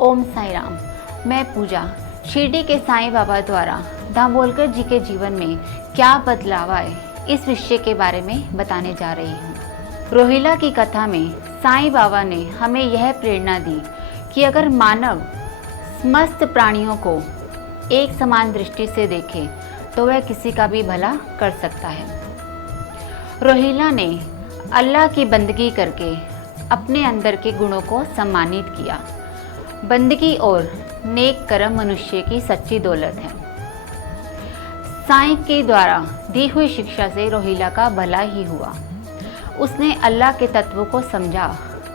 ओम साई राम। मैं पूजा शिरडी के साईं बाबा द्वारा दामोलकर जी के जीवन में क्या बदलाव आए इस विषय के बारे में बताने जा रही हूँ। रोहिला की कथा में साईं बाबा ने हमें यह प्रेरणा दी कि अगर मानव समस्त प्राणियों को एक समान दृष्टि से देखे तो वह किसी का भी भला कर सकता है। रोहिला ने अल्लाह की बंदगी करके अपने अंदर के गुणों को सम्मानित किया। बंदगी और नेक कर्म मनुष्य की सच्ची दौलत है। साईं के द्वारा दी हुई शिक्षा से रोहिला का भला ही हुआ। उसने अल्लाह के तत्वों को समझा,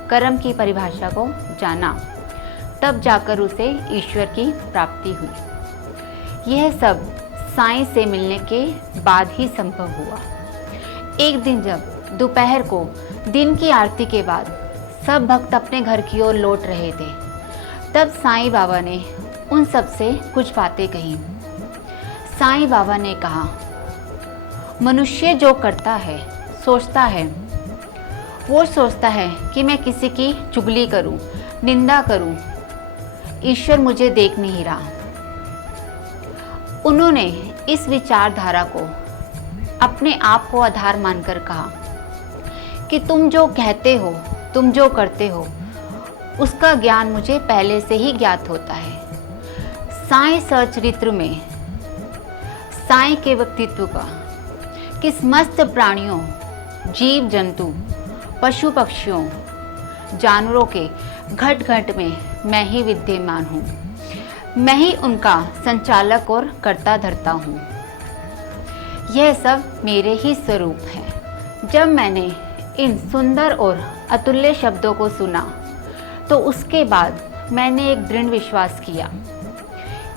कर्म की परिभाषा को जाना, तब जाकर उसे ईश्वर की प्राप्ति हुई। यह सब साईं से मिलने के बाद ही संभव हुआ। एक दिन जब दोपहर को दिन की आरती के बाद सब भक्त अपने घर की ओर लौट रहे थे, तब साईं बाबा ने उन सब से कुछ बातें कही। साईं बाबा ने कहा, मनुष्य जो करता है, सोचता है, वो सोचता है कि मैं किसी की चुगली करूं, निंदा करूं, ईश्वर मुझे देख नहीं रहा। उन्होंने इस विचारधारा को अपने आप को आधार मानकर कहा कि तुम जो कहते हो, तुम जो करते हो, उसका ज्ञान मुझे पहले से ही ज्ञात होता है। साईं सचरित्र में साईं के व्यक्तित्व का कि समस्त प्राणियों, जीव जंतु, पशु पक्षियों, जानवरों के घट घट में मैं ही विद्यमान हूँ। मैं ही उनका संचालक और कर्ता धर्ता हूँ। यह सब मेरे ही स्वरूप है। जब मैंने इन सुंदर और अतुल्य शब्दों को सुना तो उसके बाद मैंने एक दृढ़ विश्वास किया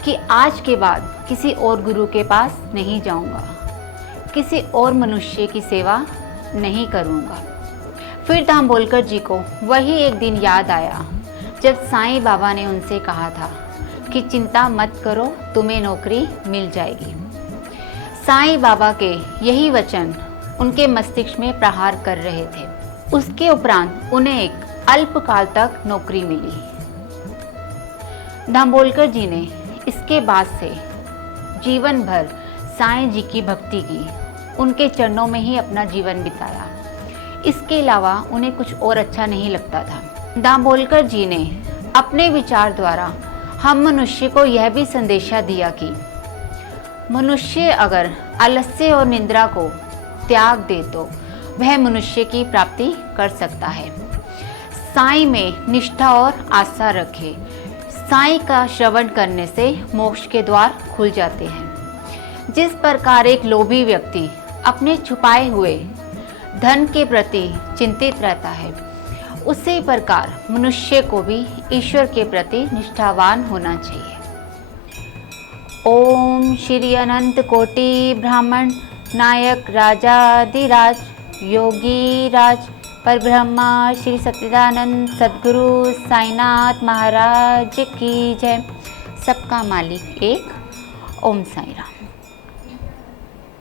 कि आज के बाद किसी और गुरु के पास नहीं जाऊंगा, किसी और मनुष्य की सेवा नहीं करूंगा। फिर दामोलकर जी को वही एक दिन याद आया जब साईं बाबा ने उनसे कहा था कि चिंता मत करो, तुम्हें नौकरी मिल जाएगी। साईं बाबा के यही वचन उनके मस्तिष्क में प्रहार कर रहे थे। उसके उपरांत उन्हें एक अल्पकाल तक नौकरी मिली। दामोलकर जी ने इसके बाद से जीवन भर साईं जी की भक्ति की, उनके चरणों में ही अपना जीवन बिताया। इसके अलावा उन्हें कुछ और अच्छा नहीं लगता था। दामोलकर जी ने अपने विचार द्वारा हम मनुष्य को यह भी संदेशा दिया कि मनुष्य अगर आलस्य और निद्रा को त्याग दे तो वह मनुष्य की प्राप्ति कर सकता है। साईं में निष्ठा और आस्था रखे। साईं का श्रवण करने से मोक्ष के द्वार खुल जाते हैं। जिस प्रकार एक लोभी व्यक्ति अपने छुपाए हुए धन के प्रति चिंतित रहता है, उसी प्रकार मनुष्य को भी ईश्वर के प्रति निष्ठावान होना चाहिए। ओम श्री अनंत कोटि ब्राह्मण नायक राजाधिराज योगी राज परब्रह्मा श्री सच्चिदानंद सद्गुरु साईनाथ महाराज की जय। सबका मालिक एक। ओम साई राम।